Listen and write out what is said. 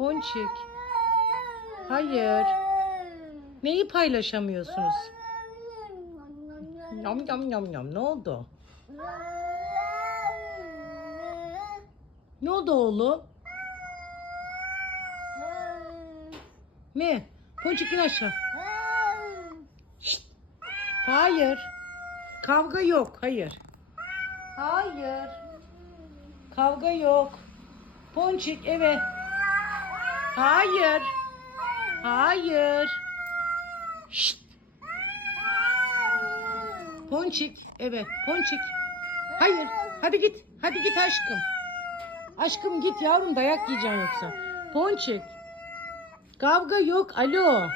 Ponçik. Hayır. Neyi paylaşamıyorsunuz? Yam yam yam yam. Ne oldu? Ne oldu oğlum? Ne? Ponçik in aşağı. Şşt. Hayır. Kavga yok. Hayır. Hayır. Kavga yok. Ponçik eve. Hayır. Hayır. Şşt. Ponçik eve. Ponçik. Hayır. Hadi git. Hadi git aşkım. Aşkım git yavrum dayak yiyeceksin yoksa. Ponçik. Kavga yok. Alo.